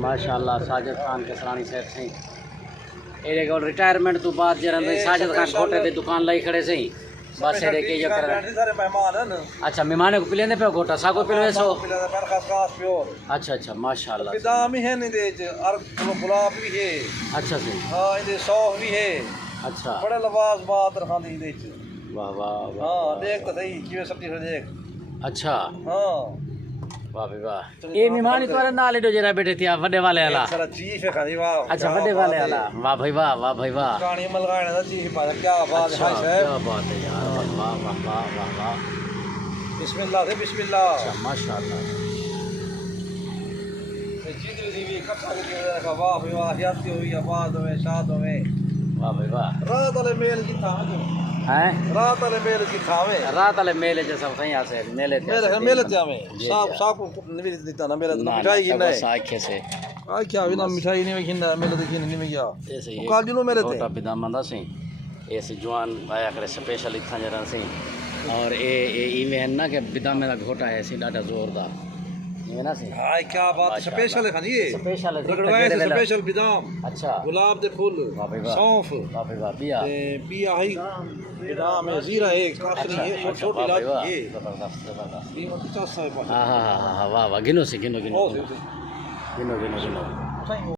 माशाल्लाह साजिद खान कसरानी साहब सही एरे को रिटायरमेंट तो बाद जरा साजिद खान छोटे दी दुकान लाई खड़े सही बस एरे के कर सारे मेहमान हैं। अच्छा मेहमान को पिलेने पे गोटा सागो पिलवे सो खास प्योर। अच्छा अच्छा माशाल्लाह बादाम ही है नहीं दे और गुलाब भी है। अच्छा सही हां इधर सौफ भी है। अच्छा बड़े लवाज बात रखा दी दे। वाह वाह हां देख तो सही किवे सब्जी है देख। अच्छा हां वाह भाई वाह ये मेहमान तुम्हारे नाल डो जरा बैठे थे बड़े वाले वाला सारा चीफ है खाली वाह। अच्छा बड़े वाले वाला वाह भाई वाह वाह भाई वाह कहानी मलगाने दा चीफ पाया क्या बात है अच्छा, साहब। क्या बात है यार वाह वाह वाह वाह वाह बिस्मिल्लाह से बिस्मिल्लाह। अच्छा माशाल्लाह जिंदगी दी भी कथा के रखा वाह भाई वाह याद हुई आबाद में शाद में। वाह भाई वाह रात वाले मेल की था हैं रात वाले मेल की खावे रात वाले मेले जैसा सही आसे मेले थे मेले ते हमें साफ साफ को नहीं देता ना मेले तो मिठाई की नहीं साखे से आ क्या भी ना मिठाई नहीं खिंदा मेले तो खिन नहीं गया ऐसे ही काल जुलो मेरे थे छोटा पिदामा दा सही ऐसे जवान आया करे स्पेशल इथा जरा सही और ए इमे है ना के बिदामे दा घोटा है सी डाटा जोरदार ये ना सही हाय क्या बात स्पेशल है खानी ये स्पेशल है रगड़वाए से स्पेशल बादाम अच्छा गुलाब दे फूल सौंफ वाह भाई वाह बिया ते बिया है बादाम है जीरा है काकरी है छोटी इलायची है जबरदस्त जबरदस्त कीमत 50 है। हां हां हां वाह वाह गिनो से गिनो गिनो ओ गिनो गिनो गिनो